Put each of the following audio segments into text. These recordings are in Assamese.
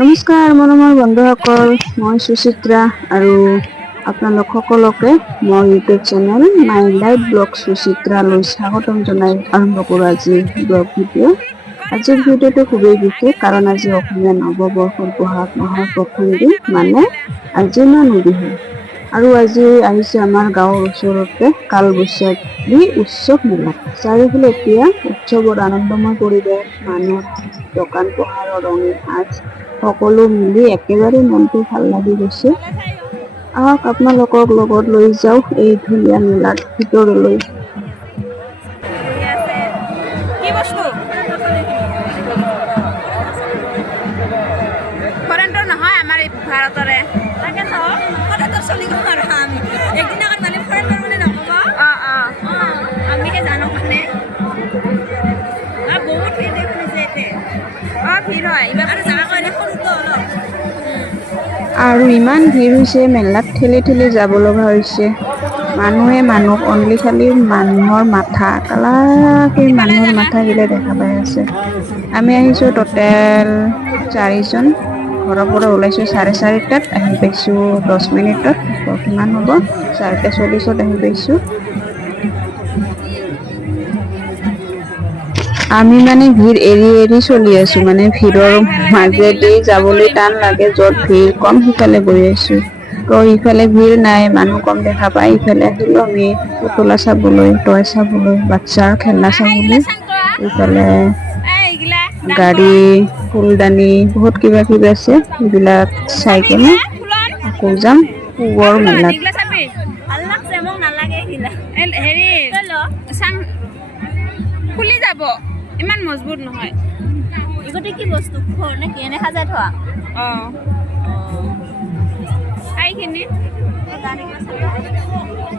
নমস্কাৰ মৰমৰ বন্ধুসকল, মই সুচিত্ৰা আৰু আপোনালোক সকলোকে মোৰ ইউটিউব চেনেল লাইফ ভ্লগ সুচিত্ৰালৈ স্বাগতম জনাই আৰম্ভ কৰোঁ আজি ব্লগ ভিডিঅ'। আজিৰ ভিডিঅ'টো খুবেই বিশেষ কাৰণ আজি অসমীয়া নৱবৰ্ষৰ বহাগ মাহৰ প্ৰথম দিন মানে আজি মানুহ বিহু। আৰু আজি আহিছে আমাৰ গাঁৱৰ ওচৰতে কাল বৈশাখী উৎসৱ মেলা। চাৰিওফালে এতিয়া উৎসৱৰ আনন্দময় পৰিৱেশ, মানুহ, দোকান পোহাৰৰ ৰঙীন সাজ সকলো মিলি একেবাৰে মনটো ভাল লাগি গৈছে। আহক আপোনালোকক লগত লৈ যাওঁ এই ধুনীয়া মেলাৰ ভিতৰলৈ। কি বস্তু ফৰেনৰ নহয়, আমাৰ এই ভাৰতৰে তাকে তো চলি গ'ল আৰু আমি একদিন আগত মানে ফৰেনৰ মানে নক'ব। আমিহে জানো মানে বহুত ভিৰ দেখোন ভিৰ হয় ইমান আৰু জাগা কৰি সৰুটো অলপ আৰু ইমান ভিৰ হৈছে, মেলাত ঠেলি ঠেলি যাব লগা হৈছে। মানুহে মানুহ, অনলি খালি মানুহৰ মাথা কালাকে মানুহৰ মাথাগিলা দেখা পাই আছে। আমি আহিছোঁ টোটেল 4জন। ঘৰৰ পৰা ওলাইছোঁ 4:30টাত, আহি পাইছোঁ 10 মিনিটত। কিমান হ'ব? 4:40ত আহি পাইছোঁ। আমি মানে ভিৰ এৰি এৰি চলি আছোঁ, মানে ভিৰৰ মাজেদি যাবলৈ টান লাগে। য'ত ভিৰ কম সিফালে গৈ আছোঁ, তো ইফালে ভিৰ নাই, মানুহ কম দেখা পাই ইফালে আহিলোঁ আমি পুতলা চাবলৈ, টয় চাবলৈ, বাচ্ছাৰ খেলনা চাবলৈ। ইফালে গাড়ী, ফুলদানি বহুত কিবা কিবি আছে, এইবিলাক চাই কেনে আকৌ যাম পুবৰ মেলাত। হেৰি খুলি যাব, ইমান মজবুত নহয়। ইগতে কি বস্তু নে কি এনে সাজাই থোৱা?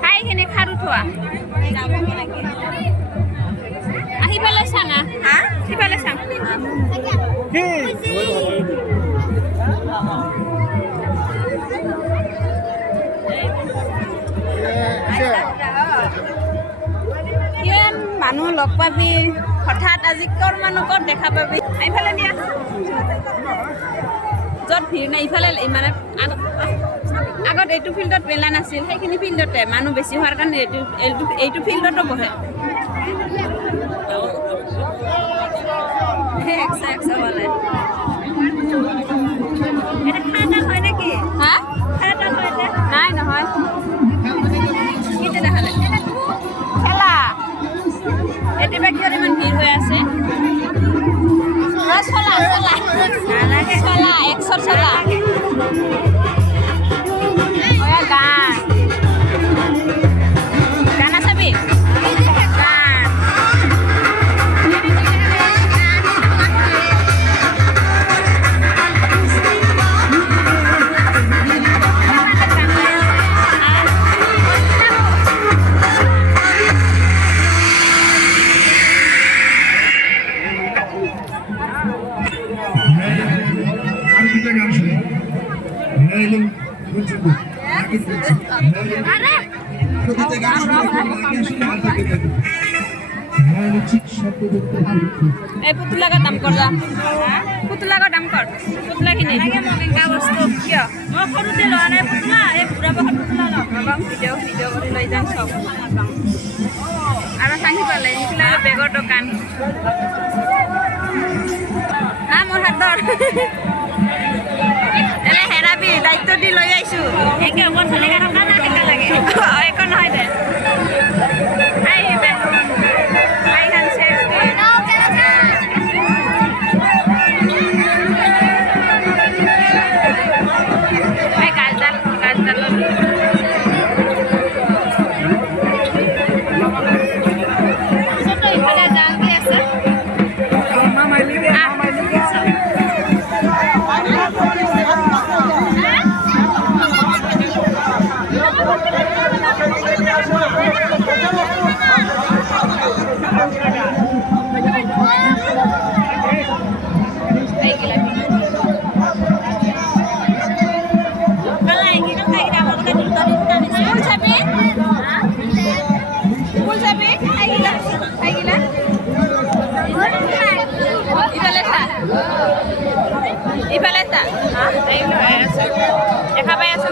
ঠাইখিনি খাৰু থোৱা। আহি পেলাই চাঙা সিফালে চাং মানুহ লগ পাবি হঠাৎ, আজি কৰ মানুহ ক'ত দেখা পাবি। এইফালে দিয়া, য'ত ভিৰ নাই ইফালে মানে আগত এইটো ফিল্ডত মেলা নাছিল, সেইখিনি ফিল্ডতে মানুহ বেছি হোৱাৰ কাৰণে এইটো ফিল্ডতো বহে। হয় নেকি? হা নাই নহয় খেলা এতিয়া কিহত ইমান ভিৰ হৈ আছে? চলা একশৰ চলা গান চাবি এই পুতলাৰ দাম কৰ যা, পুতলাৰ দাম কৰ, পুতলাখিনি বস্তু কিয় মই সৰুতে লোৱা নাই পুতলা, এই বুঢ়া বয়সত পুতলা লওঁ ভিডিঅ' কৰি লৈ যাম চব। আৰু চাহি পালে সেইফালে বেগৰ দোকান মোৰ হাতৰ এনে হেৰাবি, দায়িত্ব দি লৈ আহিছোঁ। একে ওপৰত চলিকা থকা না টেকা লাগে একো নহয় দে।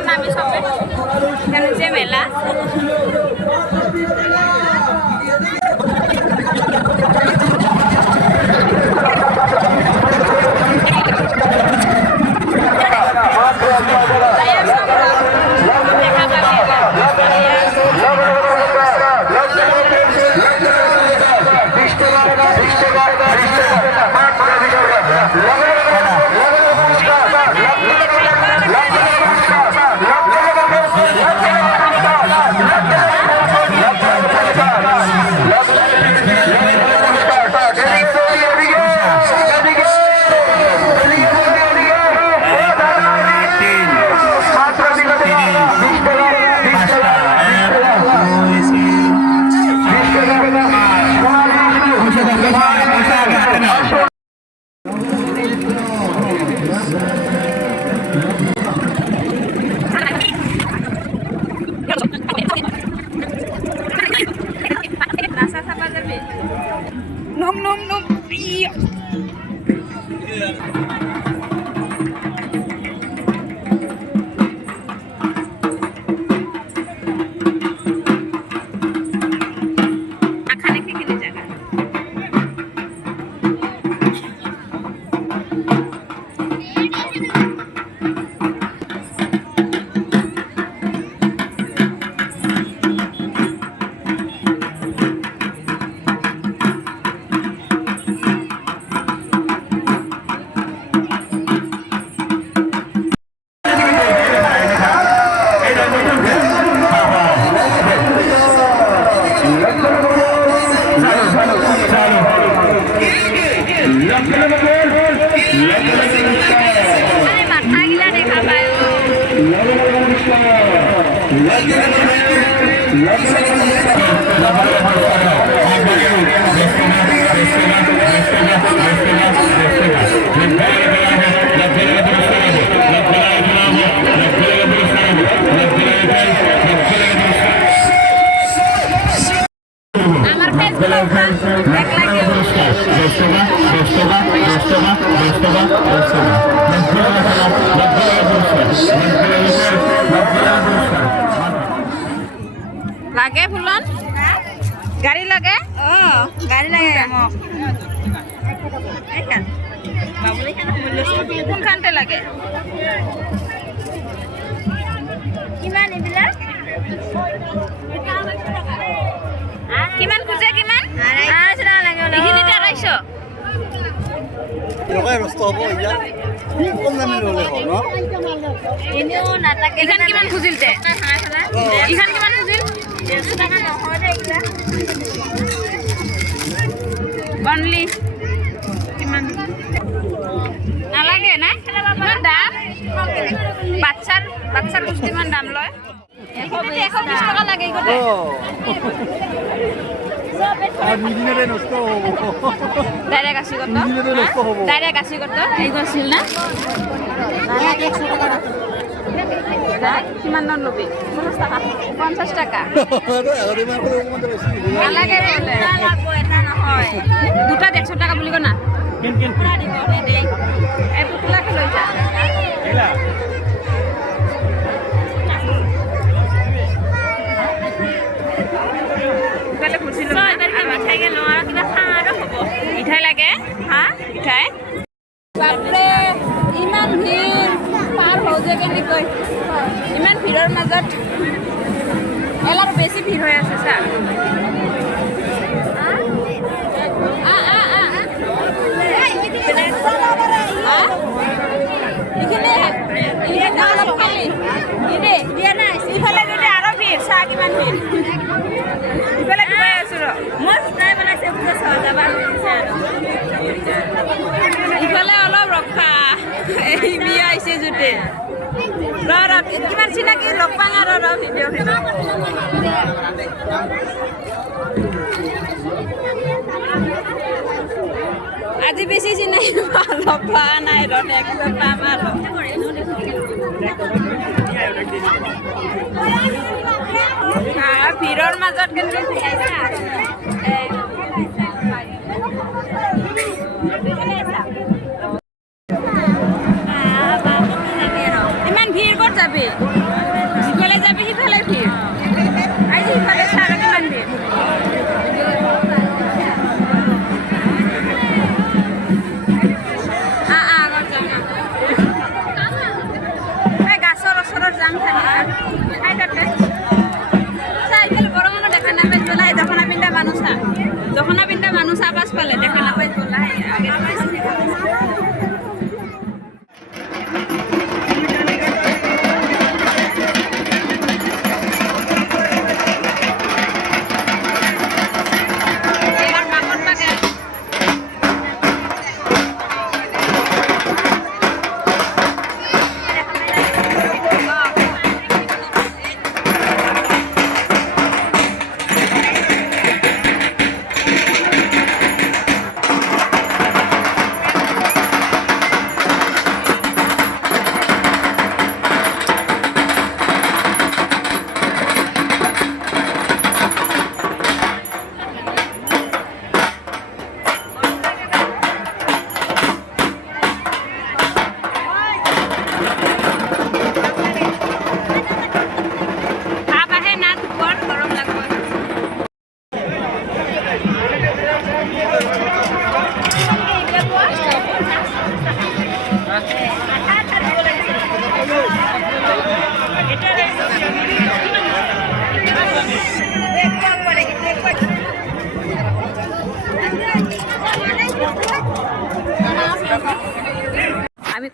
না আমি সবে এখানে যে মেলা লাগে ফুলন গাড়ী লাগে গাড়ী লাগে কোনখানতে লাগে কিমান এইবিলাক কিমান খুজে কিমান 250 টাকা লাগে এইখিনিতে 250 এরকম রাস্তা হবো ইয়া কম দামে হলে হবে না এনেও নাটাকে এখান কিমান খুজিলতে এখান কিমান খুজিল 150 টাকা নহয় দে এইলা অনলি কিমান নালাগে না কিমান দাম বাচ্চাৰ কিমান দাম লয় 120 টাকা লাগে ইগতে আর মিদিনারে নষ্ট হবো ডাইরেক্ট আসি কত ডাইরেক্ট আসি কত এই গছিল না নালাগে 100 টাকা কিমান দাম লবি 50 টাকা নালাগে বলে লাগবো এটা নহয় দুটা 100 টাকা বলিব না কিন পুরা দিব দেই এই পুতলা কে লই যা এলা কালে খুছিল না এবারে মিঠাই কে নোয়া কিবা খানাৰো হ'ব মিঠাই লাগে হা মিঠাই বাপৰে ইমান ভিৰ পাৰ হৈ যায় কেনে কই ইমান ভিৰৰ মাজত এলাৰ বেছি ভিৰ হৈ আছে স্যাৰ ইফালে অলপ ৰখা এই বিয়া আহিছে জুতে কিমান চিনাকি লগ পাং আৰু ভিডিঅ'খিনি আজি বেছি চিনাকি লগ পোৱা নাই একদম পাম আৰু ভিৰৰ মাজত কিন্তু ইমান ভিৰ ক'ত যাবি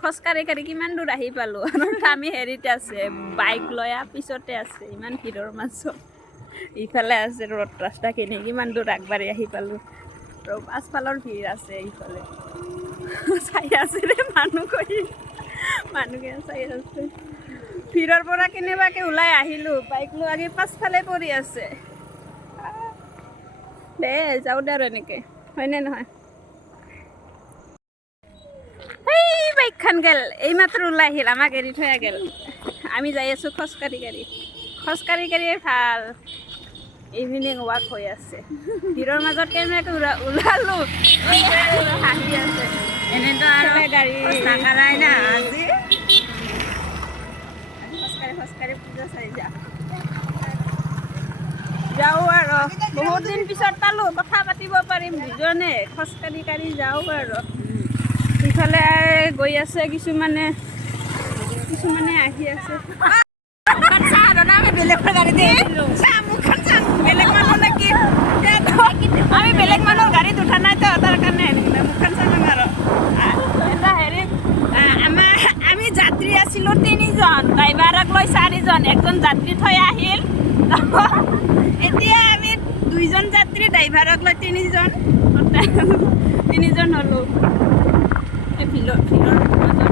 খোজকাঢ়ি কাঢ়ি কিমান দূৰ আহি পালোঁ আৰু আমি হেৰিতে আছে বাইক লৈ পিছতে আছে ইমান ভিৰৰ মাজত ইফালে আছে ৰ'দ ৰাস্তাখিনি কিমান দূৰ আগবাঢ়ি আহি পালোঁ আৰু পাছফালৰ ভিৰ আছে ইফালে চাই আছে ৰে মানুহে চাই আছে ভিৰৰ পৰা কেনেবাকৈ ওলাই আহিলোঁ বাইক লৈ আহি পাছফালে পৰি আছে দে যাওঁ দে আৰু এনেকৈ হয়নে নহয় এই বাইকখন গেল এইমাত্ৰ ওলাই আহিল আমাক এৰি থৈ গেল আমি যাই আছোঁ খোজকাঢ়ি কাঢ়ি ভাল ইভিনিং ৱাক হৈ আছে ভিৰৰ মাজত কেনেকৈ ওলালোঁ হাঁহি আছে এনেতো আৰু গাড়ী নাকাৰাই না আজি খোজকাঢ়ি পূজা চাই যাওঁ আৰু বহুত দিন পিছত পালোঁ কথা পাতিব পাৰিম দুজনে খোজকাঢ়ি কাঢ়ি যাওঁ আৰু ইফালে গৈ আছে কিছুমানে আহি আছে আমি বেলেগ মানুহৰ গাড়ীত উঠা নাই তো তাৰ কাৰণে মুখখন চাম আৰু এটা হেৰি আমি যাত্ৰী আছিলোঁ 3জন ড্ৰাইভাৰক লৈ 4জন একজন যাত্ৰী থৈ আহিল এতিয়া আমি 2জন যাত্ৰী ড্ৰাইভাৰক লৈ 3জন হ'লোঁ এই ভিৰৰ মাজত